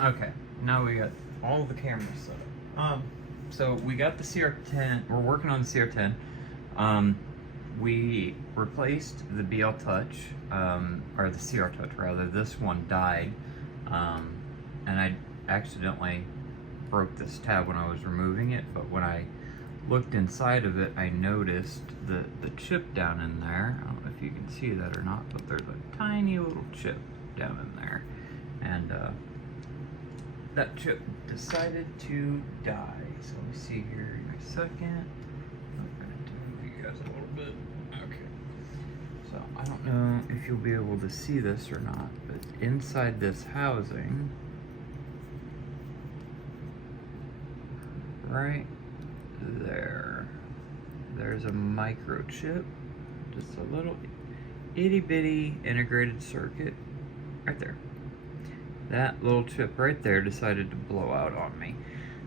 Okay, now we got all the cameras set up. So we got the CR10. We're working on the CR10. We replaced the BL Touch, or the CR Touch rather. This one died, and I accidentally broke this tab when I was removing it. But when I looked inside of it, I noticed the chip down in there. I don't know if you can see that or not, but there's a tiny little chip down in there, and that chip decided to die. So let me see here in a second. I'm gonna move you guys a little bit. Okay. So I don't know if you'll be able to see this or not, but inside this housing, right there's a microchip, just a little itty bitty integrated circuit right there. That little chip right there decided to blow out on me.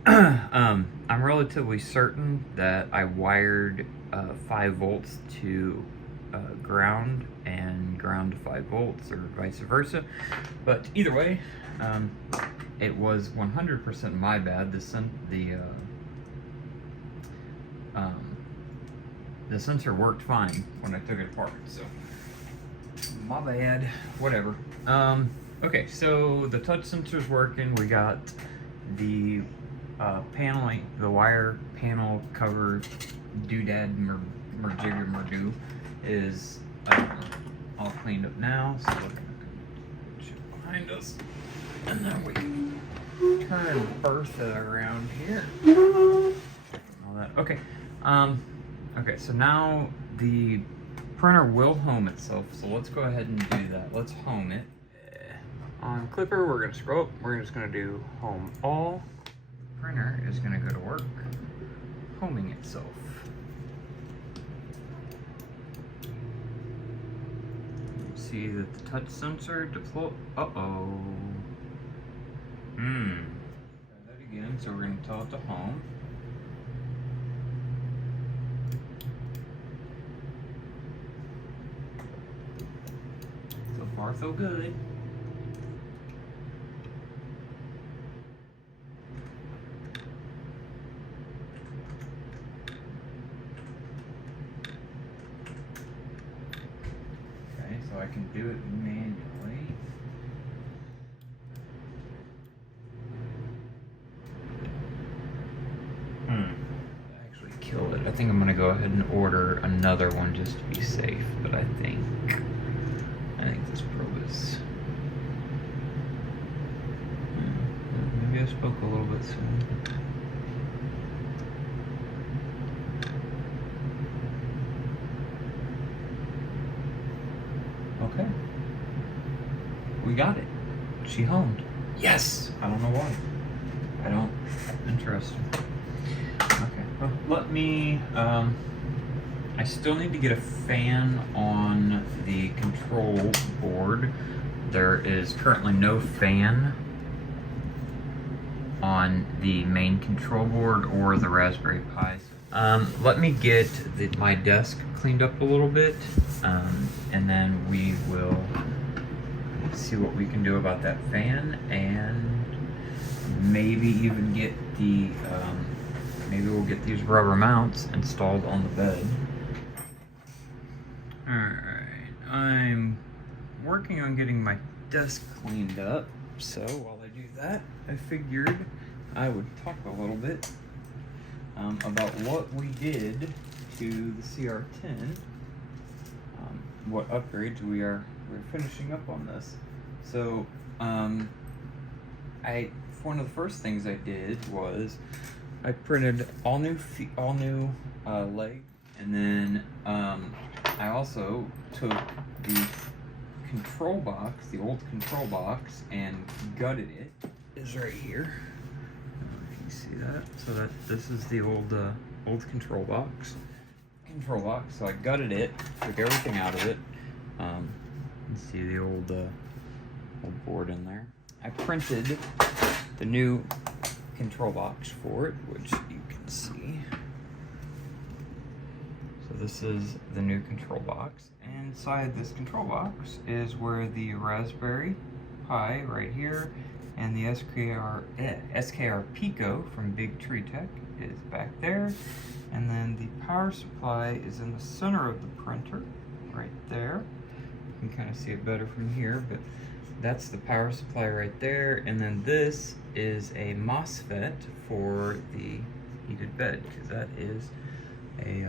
I'm relatively certain that I wired 5 volts to ground and ground to 5 volts, or vice versa. But either way, it was 100% my bad. The sensor worked fine when I took it apart, so my bad. Whatever. Okay, so the touch sensor's working. We got the paneling, the wire panel cover doodad merjigger is all cleaned up now. So look at the behind us, and then we can turn Bertha around here. All that. Okay. Okay. So now the printer will home itself. So let's go ahead and do that. Let's home it. On Clipper, we're going to scroll up. We're just going to do home all. The printer is going to go to work homing itself. See that the touch sensor deploy. Uh-oh. Try that again. So we're going to tell it to home. So far, so good. So I can do it manually. I actually killed it. I think I'm gonna go ahead and order another one just to be safe. But I think this probe is. Maybe I spoke a little bit soon. Okay. We got it. She homed. Yes! I don't know why. I don't. Interesting. Okay. Well, let me. I still need to get a fan on the control board. There is currently no fan on the main control board or the Raspberry Pi. Let me get my desk cleaned up a little bit, and then we will see what we can do about that fan, and maybe even get the maybe we'll get these rubber mounts installed on the bed. Alright, I'm working on getting my desk cleaned up, so while I do that, I figured I would talk a little bit about what we did to the CR10, what upgrades we're finishing up on this. So one of the first things I did was I printed all new leg, and then I also took the control box, the old control box, and gutted it. It's right here. You see that? So this is the old control box. So I gutted it, took everything out of it. You see the old board in there. I printed the new control box for it, which you can see. So this is the new control box. And inside this control box is where the Raspberry Pi right here, and the SKR Pico from Big Tree Tech is back there. And then the power supply is in the center of the printer, right there. You can kind of see it better from here, but that's the power supply right there. And then this is a MOSFET for the heated bed, because that is a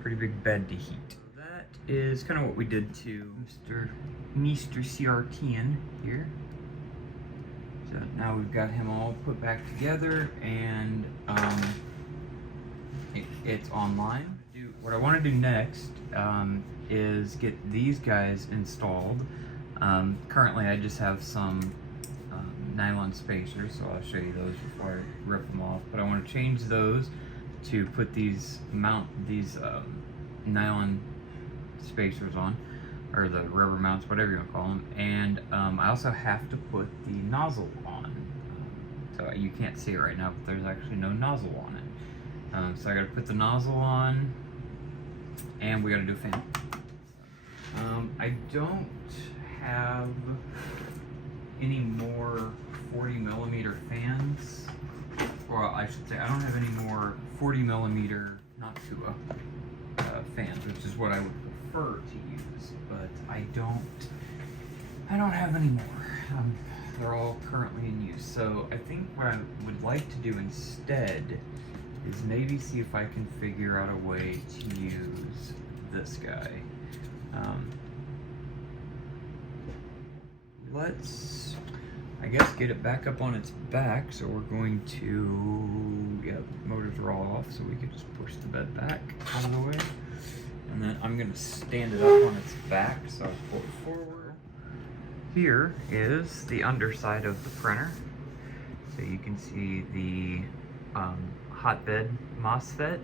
pretty big bed to heat. That is kind of what we did to Mr. CR10 here. So now we've got him all put back together, and it's online. What I want to do next is get these guys installed. Currently I just have some nylon spacers, so I'll show you those before I rip them off, but I want to change those to put these nylon spacers on, or the rubber mounts, whatever you want to call them. And I also have to put the nozzle on. So you can't see it right now, but there's actually no nozzle on it. So I gotta put the nozzle on, and we gotta do a fan. I don't have any more 40mm fans, or I should say I don't have any more 40mm Noctua fans, which is what I would prefer to use, but I don't have any more. They're all currently in use. So I think what I would like to do instead is maybe see if I can figure out a way to use this guy. Let's, I guess, get it back up on its back. So we're going to, yeah, the motors are all off, so we can just push the bed back out of the way. And then I'm gonna stand it up on its back, so I'll pull it forward. Here is the underside of the printer. So you can see the hot Bed Mosfet,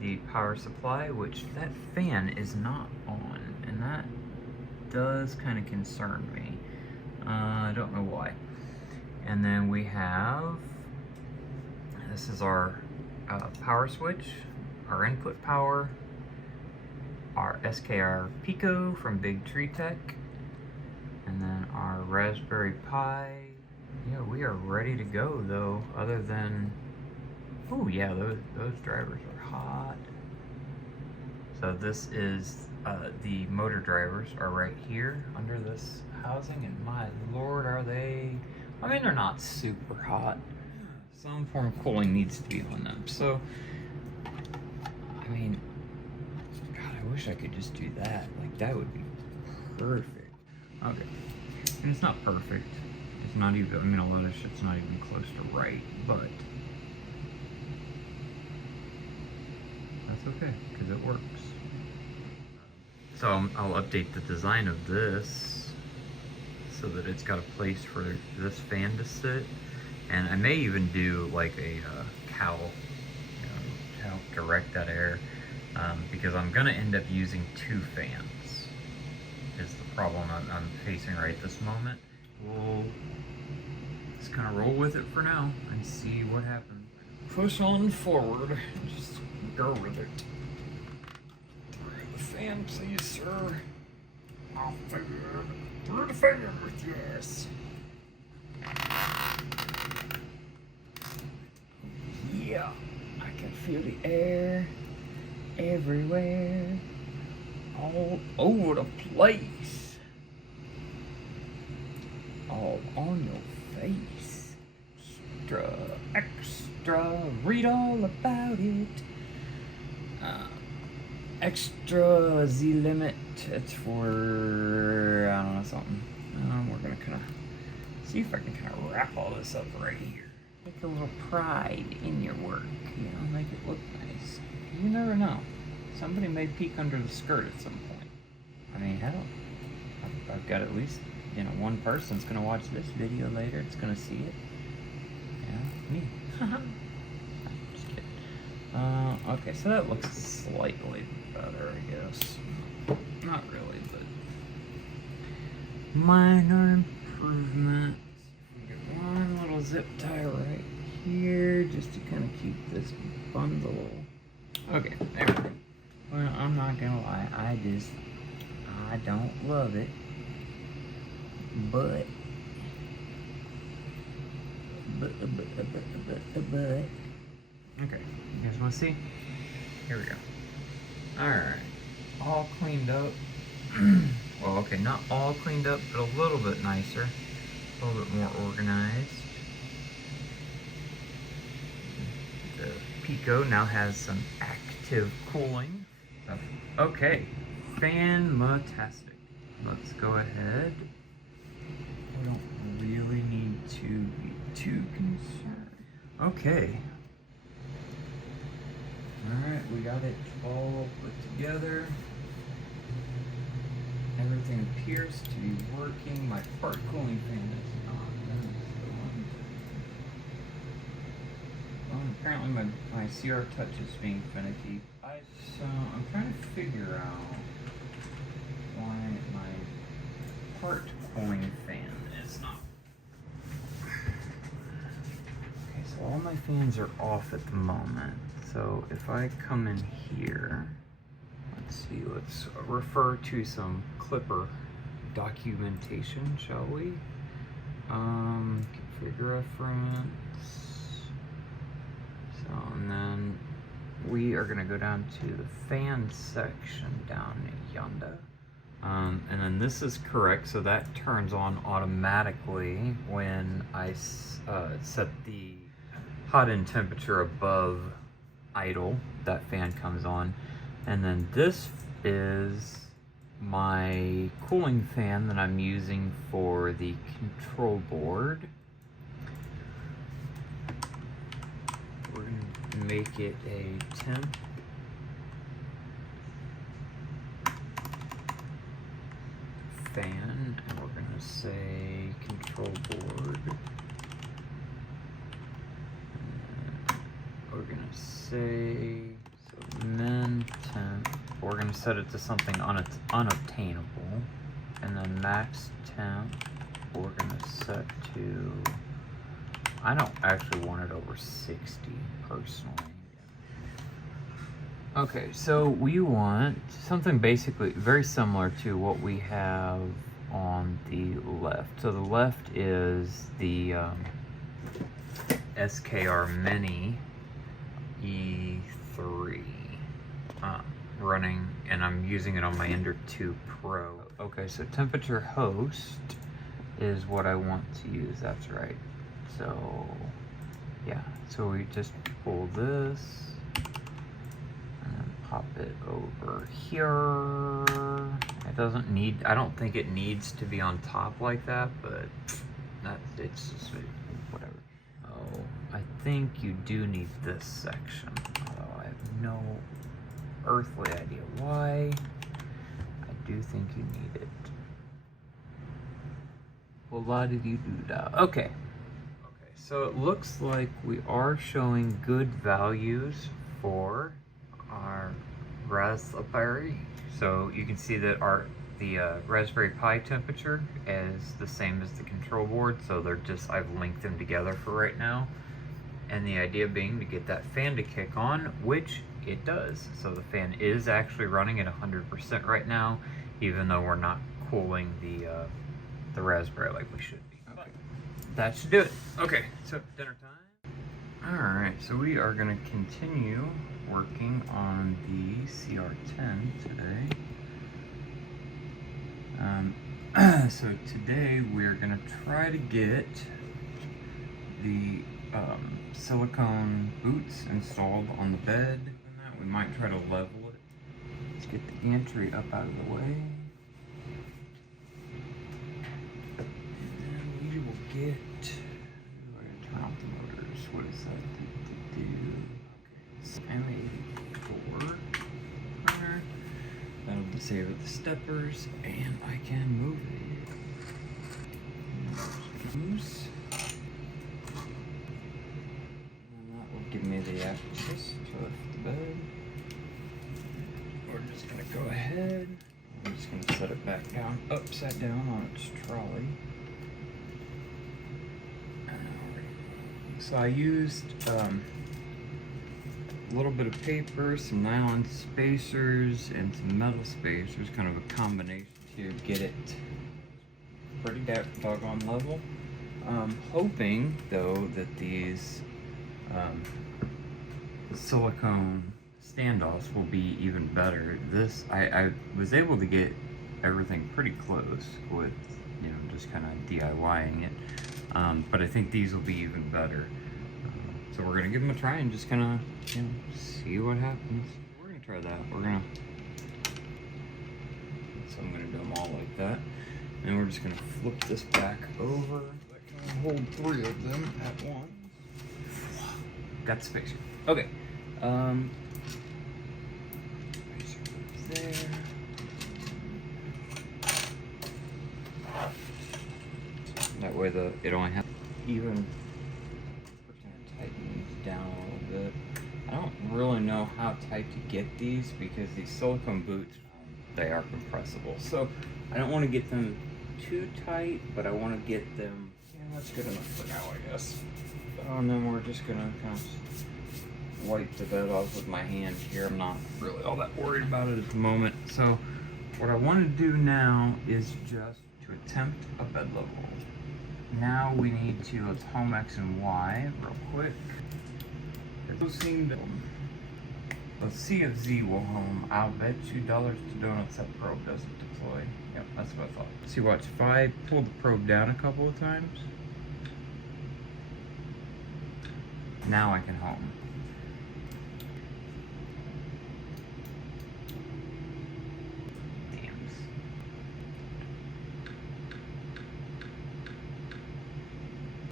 the power supply, which that fan is not on, and that does kind of concern me. I don't know why. And then we have, this is our power switch, our input power, our SKR Pico from Big Tree Tech, and then our Raspberry Pi. Yeah, we are ready to go though, other than, oh yeah, those drivers are hot. So this is, the motor drivers are right here under this housing, and my lord are they, I mean, they're not super hot. Some form of cooling needs to be on them. So, I mean, God, I wish I could just do that. Like, that would be perfect. Okay, and it's not perfect. It's not even, I mean, a lot of shit's not even close to right, but that's okay, because it works. So I'll update the design of this so that it's got a place for this fan to sit. And I may even do like a cowl, to help direct that air, because I'm gonna end up using 2 fans, is the problem I'm facing right this moment. We'll just kind of roll with it for now and see what happens. Push on forward, just go with it. Through the fan, please, sir. Oh, through the fan, yes. Yeah, I can feel the air everywhere, all over the place, all on your face. Extra, extra, read all about it. Extra Z limit, it's for, I don't know, something. We're gonna kind of see if I can kind of wrap all this up right here. Take a little pride in your work, you know, make it look nice. You never know. Somebody may peek under the skirt at some point. I mean, hell, I've got at least, you know, one person's gonna watch this video later. It's gonna see it. Yeah, me. I'm just kidding. Okay, so that looks slightly better, I guess. Not really, but minor improvement. Get one little zip tie right here, just to kind of keep this bundle. Okay, there we go. Well, I'm not gonna lie, I don't love it. But okay, you guys want to see? Here we go. All right, all cleaned up. Well, okay, not all cleaned up, but a little bit nicer, a little bit more organized. The Pico now has some active cooling stuff. Okay, fantastic. Let's go ahead. We don't really need to be too concerned. Okay. Alright, we got it all put together. Everything appears to be working. My part cooling fan is not. That is the one. Well, apparently my CR touch is being finicky. So I'm trying to figure out why my part cooling fan is not. Okay, so all my fans are off at the moment. So if I come in here, let's see, let's refer to some Clipper documentation, shall we? Configure reference. So, and then we are gonna go down to the fan section down yonder. And then this is correct, so that turns on automatically when I set the hot end temperature above idle. That fan comes on. And then this is my cooling fan that I'm using for the control board. We're going to make it a temp. Fan, and we're going to say control board. We're going to say, so min temp, we're going to set it to something unobtainable, and then max temp, we're going to set to, I don't actually want it over 60 personally. Okay, so we want something basically very similar to what we have on the left. So the left is the SKR Mini E3 running, and I'm using it on my Ender 2 Pro. Okay, so temperature host is what I want to use, that's right. So yeah, so we just pull this and then pop it over here. It doesn't need, I don't think it needs to be on top like that, but it's just whatever. Oh, I think you do need this section, although I have no earthly idea why. I do think you need it. Well, la did you do that? Okay. Okay, so it looks like we are showing good values for our Raspberry. So you can see that the Raspberry Pi temperature is the same as the control board, so they're just, I've linked them together for right now. And the idea being to get that fan to kick on, which it does. So the fan is actually running at 100% right now, even though we're not cooling the Raspberry like we should be. Okay. That should do it. Okay, so dinner time. Alright, so we are going to continue working on the CR10 today. So today we're going to try to get the silicone boots installed on the bed. We might try to level it. Let's get the gantry up out of the way. And then we will get, I'm going to turn off the motors. What is that do? Okay, M84. That'll disable the steppers, and I can move it. Give me the access to lift the bed. We're just going to go ahead. We're just going to set it back down, upside down on its trolley. So I used a little bit of paper, some nylon spacers, and some metal spacers, kind of a combination to get it pretty doggone level. Hoping though that these silicone standoffs will be even better. This, I was able to get everything pretty close with, you know, just kind of DIYing it. But I think these will be even better. So we're gonna give them a try and just kind of, you know, see what happens. We're gonna try that. So I'm gonna do them all like that. And we're just gonna flip this back over. That can hold 3 of them at once. Got the space. Okay. There. That way it only has even. We're gonna tighten these down a little bit. I don't really know how tight to get these because these silicone boots, they are compressible. So I don't want to get them too tight, but I want to get them. Yeah, that's good enough for now, I guess. And then we're just gonna kind of wipe the bed off with my hand here. I'm not really all that worried about it at the moment. So what I want to do now is just to attempt a bed level. Now we need to, let's home X and Y real quick. Let's see if Z will home. I'll bet $2 to donuts that probe doesn't deploy. Yep, that's what I thought. See, watch, if I pull the probe down a couple of times, now I can home.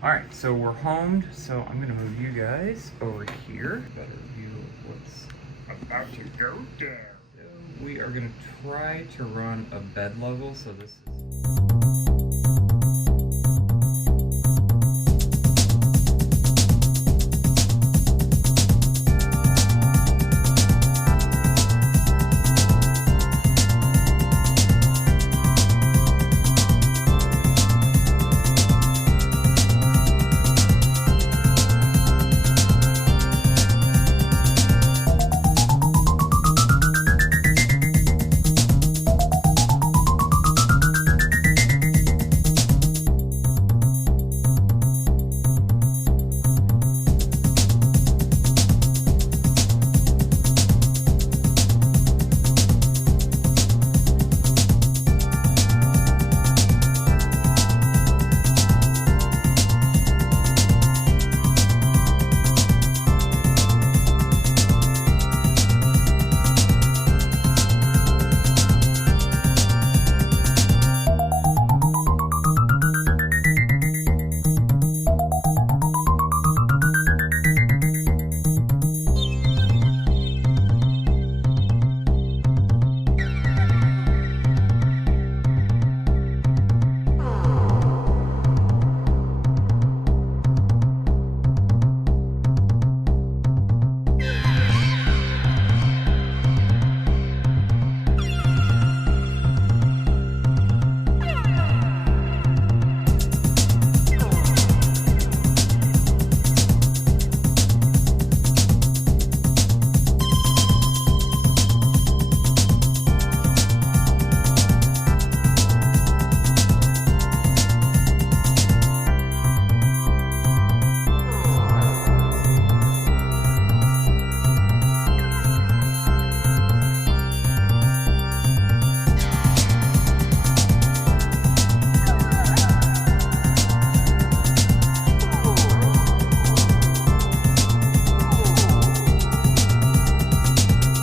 Alright, so we're homed, so I'm gonna move you guys over here. Better view of what's about to go down. So we are gonna try to run a bed level, so this is